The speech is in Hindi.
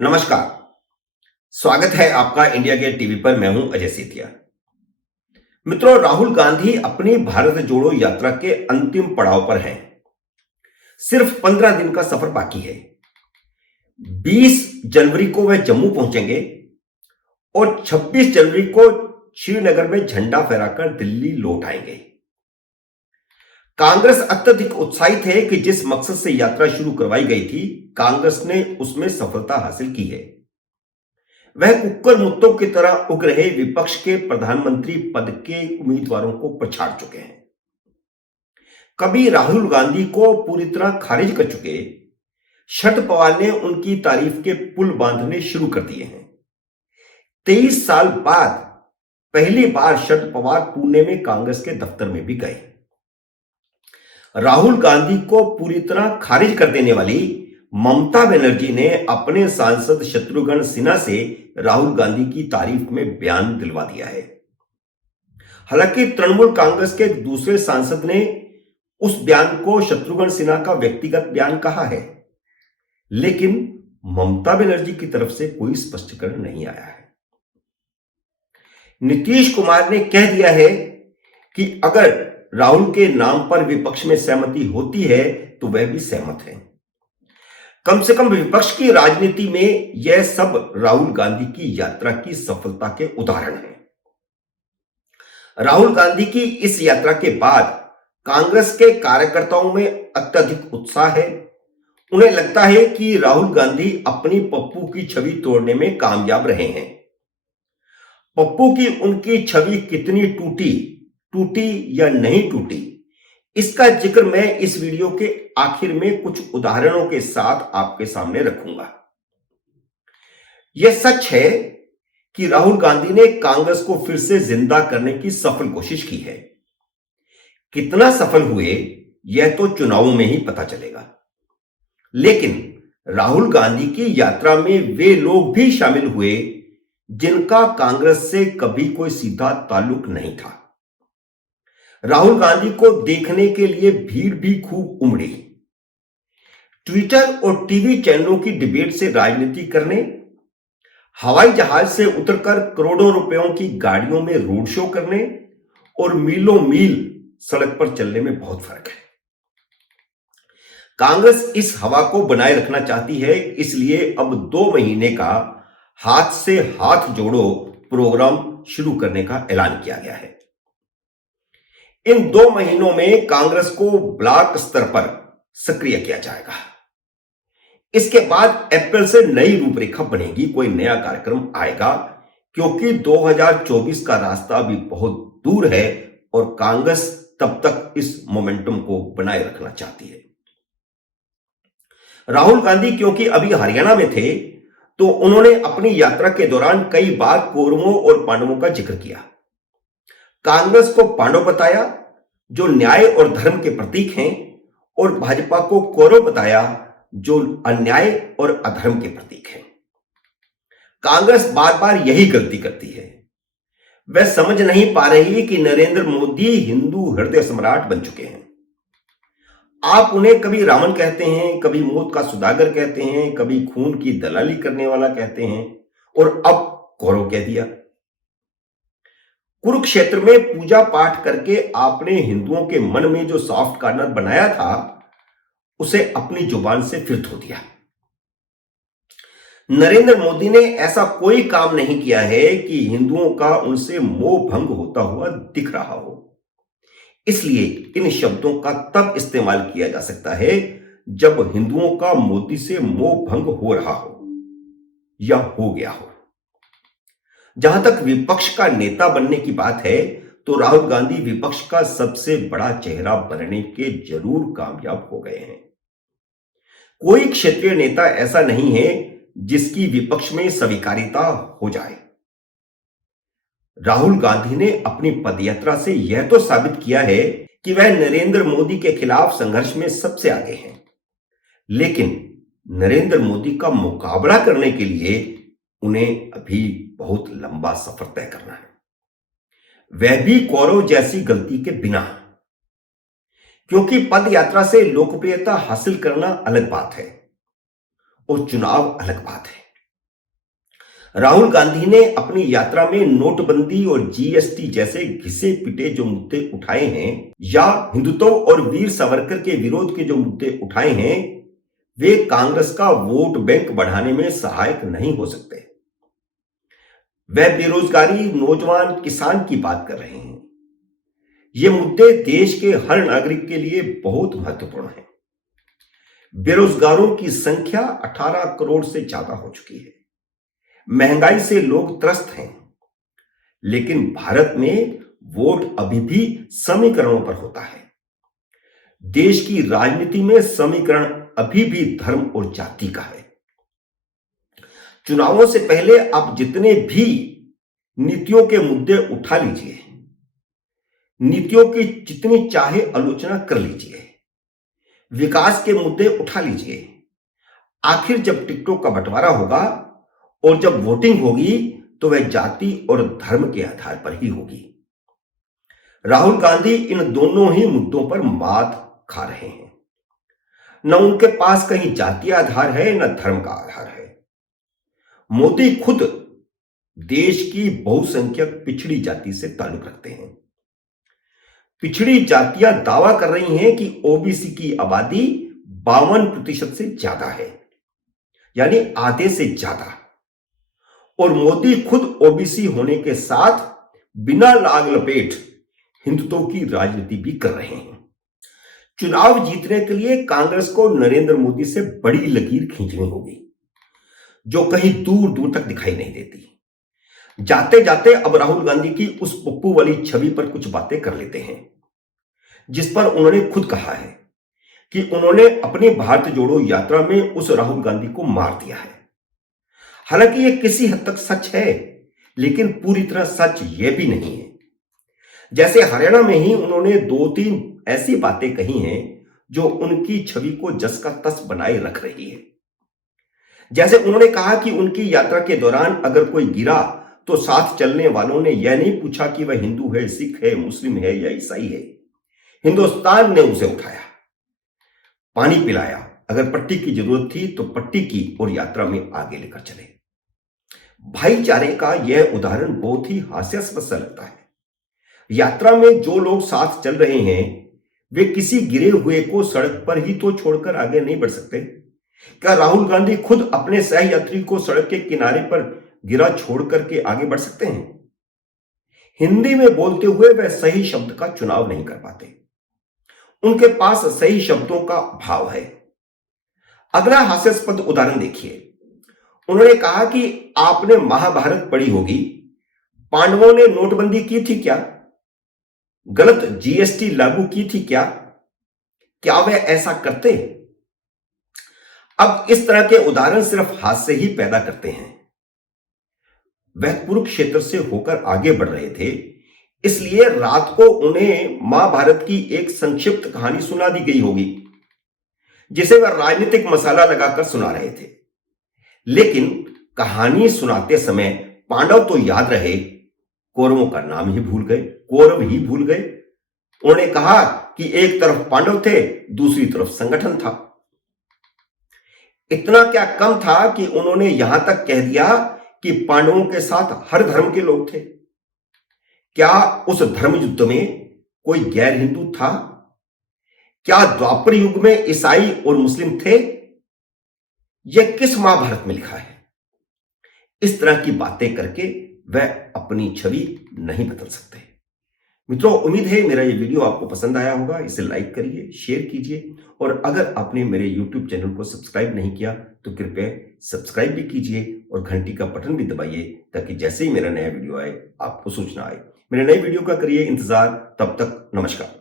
नमस्कार। स्वागत है आपका इंडिया गेट टीवी पर। मैं हूं अजय सेठिया। मित्रों, राहुल गांधी अपनी भारत जोड़ो यात्रा के अंतिम पड़ाव पर हैं। सिर्फ 15 दिन का सफर बाकी है। 20 जनवरी को वह जम्मू पहुंचेंगे और 26 जनवरी को श्रीनगर में झंडा फहराकर दिल्ली लौट आएंगे। कांग्रेस अत्यधिक उत्साहित है कि जिस मकसद से यात्रा शुरू करवाई गई थी, कांग्रेस ने उसमें सफलता हासिल की है। वह कुक्कर मुत्तों की तरह उग रहे विपक्ष के प्रधानमंत्री पद के उम्मीदवारों को पछाड़ चुके हैं। कभी राहुल गांधी को पूरी तरह खारिज कर चुके शरद पवार ने उनकी तारीफ के पुल बांधने शुरू कर दिए हैं। 23 साल बाद पहली बार शरद पवार पुणे में कांग्रेस के दफ्तर में भी गए। राहुल गांधी को पूरी तरह खारिज कर देने वाली ममता बनर्जी ने अपने सांसद शत्रुघ्न सिन्हा से राहुल गांधी की तारीफ में बयान दिलवा दिया है। हालांकि तृणमूल कांग्रेस के दूसरे सांसद ने उस बयान को शत्रुघ्न सिन्हा का व्यक्तिगत बयान कहा है, लेकिन ममता बनर्जी की तरफ से कोई स्पष्टीकरण नहीं आया है। नीतीश कुमार ने कह दिया है कि अगर राहुल के नाम पर विपक्ष में सहमति होती है तो वह भी सहमत है। कम से कम विपक्ष की राजनीति में यह सब राहुल गांधी की यात्रा की सफलता के उदाहरण हैं। राहुल गांधी की इस यात्रा के बाद कांग्रेस के कार्यकर्ताओं में अत्यधिक उत्साह है। उन्हें लगता है कि राहुल गांधी अपनी पप्पू की छवि तोड़ने में कामयाब रहे हैं। पप्पू की उनकी छवि कितनी टूटी या नहीं टूटी, इसका जिक्र मैं इस वीडियो के आखिर में कुछ उदाहरणों के साथ आपके सामने रखूंगा। यह सच है कि राहुल गांधी ने कांग्रेस को फिर से जिंदा करने की सफल कोशिश की है। कितना सफल हुए यह तो चुनावों में ही पता चलेगा। लेकिन राहुल गांधी की यात्रा में वे लोग भी शामिल हुए जिनका कांग्रेस से कभी कोई सीधा ताल्लुक नहीं था। राहुल गांधी को देखने के लिए भीड़ भी खूब उमड़ी। ट्विटर और टीवी चैनलों की डिबेट से राजनीति करने, हवाई जहाज से उतरकर करोड़ों रुपयों की गाड़ियों में रोड शो करने और मीलों मील सड़क पर चलने में बहुत फर्क है। कांग्रेस इस हवा को बनाए रखना चाहती है, इसलिए अब 2 महीने का हाथ से हाथ जोड़ो प्रोग्राम शुरू करने का ऐलान किया गया है। इन 2 महीनों में कांग्रेस को ब्लॉक स्तर पर सक्रिय किया जाएगा। इसके बाद अप्रैल से नई रूपरेखा बनेगी, कोई नया कार्यक्रम आएगा, क्योंकि 2024 का रास्ता भी बहुत दूर है और कांग्रेस तब तक इस मोमेंटम को बनाए रखना चाहती है। राहुल गांधी क्योंकि अभी हरियाणा में थे, तो उन्होंने अपनी यात्रा के दौरान कई बार कौरवों और पांडवों का जिक्र किया। कांग्रेस को पांडव बताया जो न्याय और धर्म के प्रतीक हैं, और भाजपा को कौरव बताया जो अन्याय और अधर्म के प्रतीक हैं। कांग्रेस बार बार यही गलती करती है। वह समझ नहीं पा रही कि नरेंद्र मोदी हिंदू हृदय सम्राट बन चुके हैं। आप उन्हें कभी रावण कहते हैं, कभी मौत का सुदागर कहते हैं, कभी खून की दलाली करने वाला कहते हैं, और अब कौरव कह दिया। कुरुक्षेत्र में पूजा पाठ करके आपने हिंदुओं के मन में जो सॉफ्ट कॉर्नर बनाया था, उसे अपनी जुबान से फिर धो दिया। नरेंद्र मोदी ने ऐसा कोई काम नहीं किया है कि हिंदुओं का उनसे मोह भंग होता हुआ दिख रहा हो। इसलिए इन शब्दों का तब इस्तेमाल किया जा सकता है जब हिंदुओं का मोदी से मोह भंग हो रहा हो या हो गया हो। जहां तक विपक्ष का नेता बनने की बात है, तो राहुल गांधी विपक्ष का सबसे बड़ा चेहरा बनने के जरूर कामयाब हो गए हैं। कोई क्षेत्रीय नेता ऐसा नहीं है जिसकी विपक्ष में स्वीकार्यता हो जाए। राहुल गांधी ने अपनी पदयात्रा से यह तो साबित किया है कि वह नरेंद्र मोदी के खिलाफ संघर्ष में सबसे आगे हैं। लेकिन नरेंद्र मोदी का मुकाबला करने के लिए उन्हें अभी बहुत लंबा सफर तय करना है, वह भी कौरव जैसी गलती के बिना। क्योंकि पद यात्रा से लोकप्रियता हासिल करना अलग बात है और चुनाव अलग बात है। राहुल गांधी ने अपनी यात्रा में नोटबंदी और जीएसटी जैसे घिसे पिटे जो मुद्दे उठाए हैं या हिंदुत्व और वीर सावरकर के विरोध के जो मुद्दे उठाए हैं, वे कांग्रेस का वोट बैंक बढ़ाने में सहायक नहीं हो सकते। वह बेरोजगारी, नौजवान, किसान की बात कर रहे हैं। ये मुद्दे देश के हर नागरिक के लिए बहुत महत्वपूर्ण हैं। बेरोजगारों की संख्या 18 करोड़ से ज्यादा हो चुकी है। महंगाई से लोग त्रस्त हैं, लेकिन भारत में वोट अभी भी समीकरणों पर होता है। देश की राजनीति में समीकरण अभी भी धर्म और जाति का है। चुनावों से पहले आप जितने भी नीतियों के मुद्दे उठा लीजिए, नीतियों की जितनी चाहे आलोचना कर लीजिए, विकास के मुद्दे उठा लीजिए, आखिर जब टिकटों का बंटवारा होगा और जब वोटिंग होगी तो वह जाति और धर्म के आधार पर ही होगी। राहुल गांधी इन दोनों ही मुद्दों पर मात खा रहे हैं। न उनके पास कहीं जातीय आधार है, न धर्म का आधार है। मोदी खुद देश की बहुसंख्यक पिछड़ी जाति से ताल्लुक रखते हैं। पिछड़ी जातियां दावा कर रही हैं कि ओबीसी की आबादी 52% से ज्यादा है, यानी आधे से ज्यादा। और मोदी खुद ओबीसी होने के साथ बिना लाग लपेट हिंदुत्व की राजनीति भी कर रहे हैं। चुनाव जीतने के लिए कांग्रेस को नरेंद्र मोदी से बड़ी लकीर खींचनी होगी, जो कहीं दूर दूर तक दिखाई नहीं देती। जाते जाते अब राहुल गांधी की उस पप्पू वाली छवि पर कुछ बातें कर लेते हैं, जिस पर उन्होंने खुद कहा है कि उन्होंने अपनी भारत जोड़ो यात्रा में उस राहुल गांधी को मार दिया है। हालांकि यह किसी हद तक सच है, लेकिन पूरी तरह सच यह भी नहीं है। जैसे हरियाणा में ही उन्होंने 2-3 ऐसी बातें कही हैं जो उनकी छवि को जस का तस बनाए रख रही है। जैसे उन्होंने कहा कि उनकी यात्रा के दौरान अगर कोई गिरा तो साथ चलने वालों ने यह नहीं पूछा कि वह हिंदू है, सिख है, मुस्लिम है या ईसाई है। हिंदुस्तान ने उसे उठाया, पानी पिलाया, अगर पट्टी की जरूरत थी तो पट्टी की और यात्रा में आगे लेकर चले। भाईचारे का यह उदाहरण बहुत ही हास्यास्पद सा लगता है। यात्रा में जो लोग साथ चल रहे हैं वे किसी गिरे हुए को सड़क पर ही तो छोड़कर आगे नहीं बढ़ सकते। क्या राहुल गांधी खुद अपने सहयात्री को सड़क के किनारे पर गिरा छोड़ करके आगे बढ़ सकते हैं? हिंदी में बोलते हुए वह सही शब्द का चुनाव नहीं कर पाते। उनके पास सही शब्दों का अभाव है। अगला हास्यास्पद उदाहरण देखिए। उन्होंने कहा कि आपने महाभारत पढ़ी होगी, पांडवों ने नोटबंदी की थी क्या? गलत जीएसटी लागू की थी क्या? क्या वे ऐसा करते? अब इस तरह के उदाहरण सिर्फ हास्य ही पैदा करते हैं। वह कुरुक्षेत्र से होकर आगे बढ़ रहे थे, इसलिए रात को उन्हें महाभारत की एक संक्षिप्त कहानी सुना दी गई होगी, जिसे वह राजनीतिक मसाला लगाकर सुना रहे थे। लेकिन कहानी सुनाते समय पांडव तो याद रहे, कौरवों का नाम ही भूल गए, कौरव ही भूल गए। उन्होंने कहा कि एक तरफ पांडव थे, दूसरी तरफ संगठन था। इतना क्या कम था कि उन्होंने यहां तक कह दिया कि पांडवों के साथ हर धर्म के लोग थे। क्या उस धर्म युद्ध में कोई गैर हिंदू था? क्या द्वापर युग में ईसाई और मुस्लिम थे? यह किस महाभारत में लिखा है? इस तरह की बातें करके वह अपनी छवि नहीं बदल सकते। मित्रों, उम्मीद है मेरा ये वीडियो आपको पसंद आया होगा। इसे लाइक करिए, शेयर कीजिए, और अगर आपने मेरे YouTube चैनल को सब्सक्राइब नहीं किया तो कृपया सब्सक्राइब भी कीजिए और घंटी का बटन भी दबाइए, ताकि जैसे ही मेरा नया वीडियो आए आपको सूचना आए। मेरे नए वीडियो का करिए इंतजार। तब तक नमस्कार।